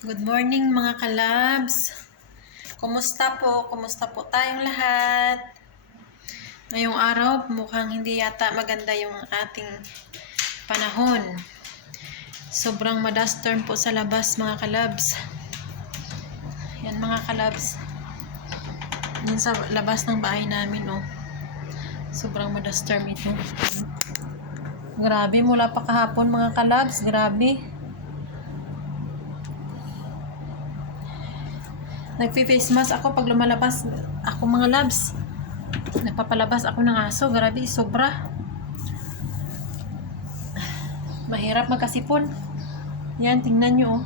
Good morning mga kalabs. Kumusta po? Kumusta po tayong lahat? Ngayong araw, mukhang hindi yata maganda yung ating panahon. Sobrang madasturn po sa labas mga kalabs. Yan mga kalabs. Yan sa labas ng bahay namin, oh. Sobrang madasturn ito. Grabe, mula pa kahapon mga kalabs. Grabe. Nagfi-face mask ako pag lumalabas ako mga labs. Nagpapalabas ako ng aso. Grabe, sobra. Mahirap magkasipon. Yan, tingnan nyo, oh.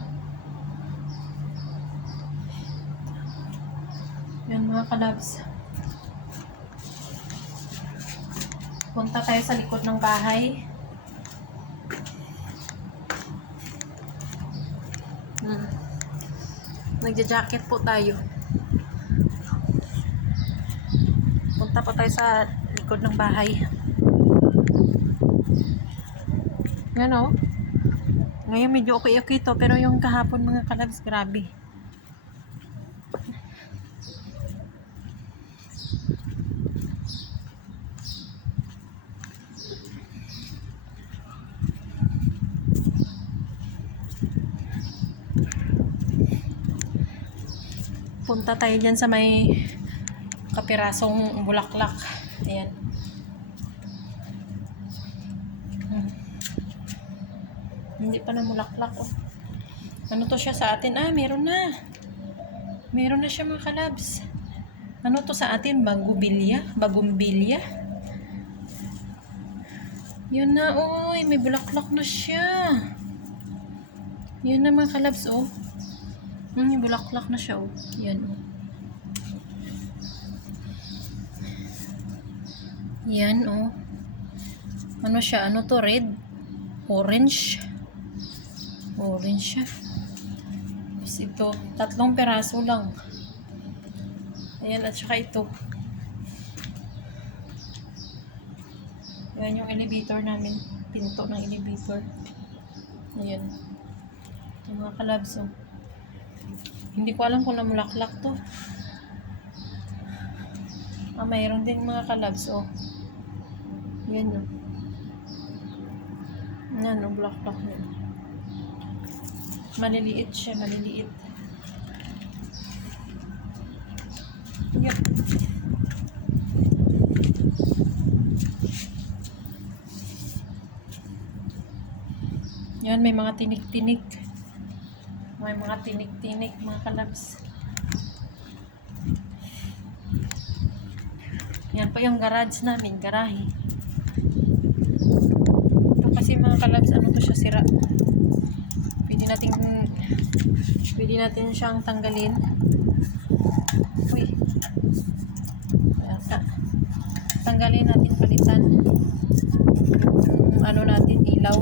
Yan mga kalabs. Punta tayo sa likod ng bahay. Nagja-jacket po tayo. Punta pa tayo sa likod ng bahay. Yan, oh. Ngayon medyo okay to, pero yung kahapon mga kalabs, grabe. Punta tayo dyan sa may kapirasong bulaklak. Ayan. Hindi pa na bulaklak, oh. Ano to siya sa atin? Meron na. Meron na siya mga kalabs. Ano to sa atin? Bagumbilya? Bagumbilya? Yun na, oy. May bulaklak na siya. Yun na mga kalabs, oh. May bulaklak na siya, oh. Yan, oh. Yan, oh. Ano siya? Ano to? Red? Orange? Orange siya. Tapos ito, 3 peraso lang. Ayan, at saka ito. Yan yung elevator namin. Pinto ng elevator. Ayan. Yung mga kalabs, oh. Hindi ko alam kung namulaklak to. Mayroon din mga kalabs, oh. Yan, oh. Yan, oh, bulaklak na. Maliliit siya, maliliit. Yan. Yan, may mga tinik-tinik. May mga tinik-tinik, mga kalabs. Yan po yung garage namin, garahe. Ito kasi mga kalabs, ano to siya, sira. Pwede natin siyang tanggalin. Uy. Tanggalin natin, palitan. Ano natin, ilaw.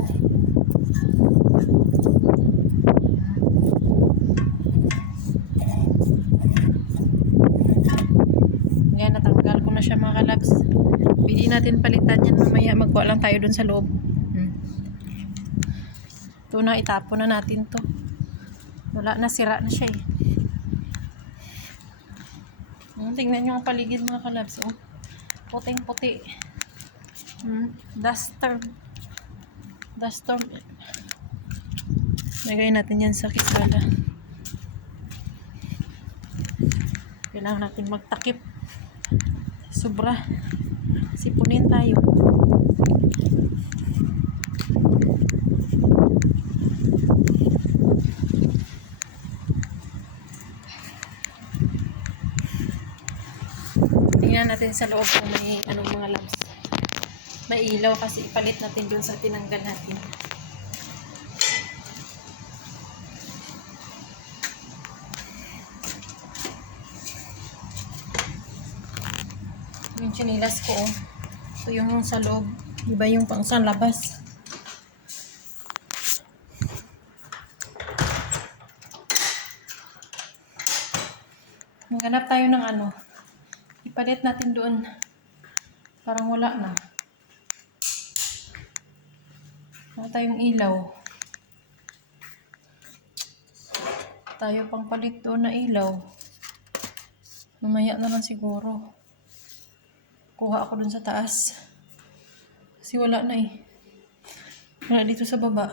Yan, natanggal ko na siya mga kalabs. Pwede natin palitan yan mamaya. Magkuha lang tayo dun sa loob. Ito na, itapon na natin to. Wala na, sira na siya, eh. Tingnan nyo ang paligid mga kalabs, oh. Puting puti. Duster. Lagay natin yan sa kisala. Kailangan natin magtakip. Sobra. Sipunin tayo. Tingnan natin sa loob kung may anong mga labs. May ilaw kasi ipalit natin dun sa tinanggal natin. Yung chinilas ko, oh. Ito yung sa loob. Iba yung pang sa labas. Maghanap tayo ng ano. Ipalit natin doon. Parang wala na. Wala tayong ilaw. tayo pang palit doon na ilaw. Mamaya na lang siguro. Kuha ako dun sa taas. Kasi wala na eh. Wala dito sa baba.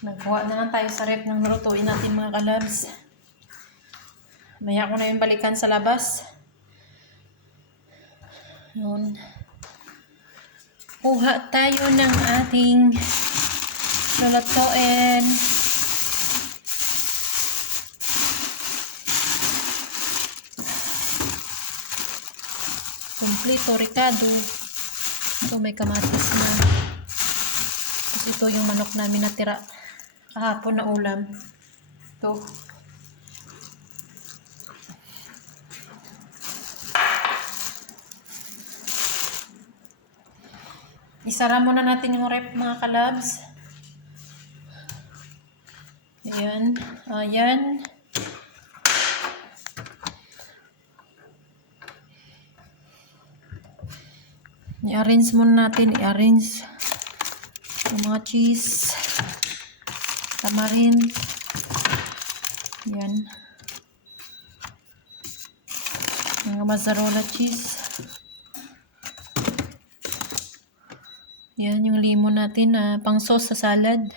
Nagkuha na lang tayo sa rep ng lutuin natin mga kalabs. Maya ko na yung balikan sa labas. Yun. Kuha tayo ng ating lulutuin. Kompleto, ricado. Ito may kamatis na. Tapos ito yung manok namin natira kahapon na ulam. Ito. Isara muna natin yung rep mga kalabs. Ayan. Ayan. I-arrange muna natin. I-arrange yung mga cheese. Tamarin. Ayan. Mga mozzarella cheese. Yan yung limon natin na pang sauce sa salad.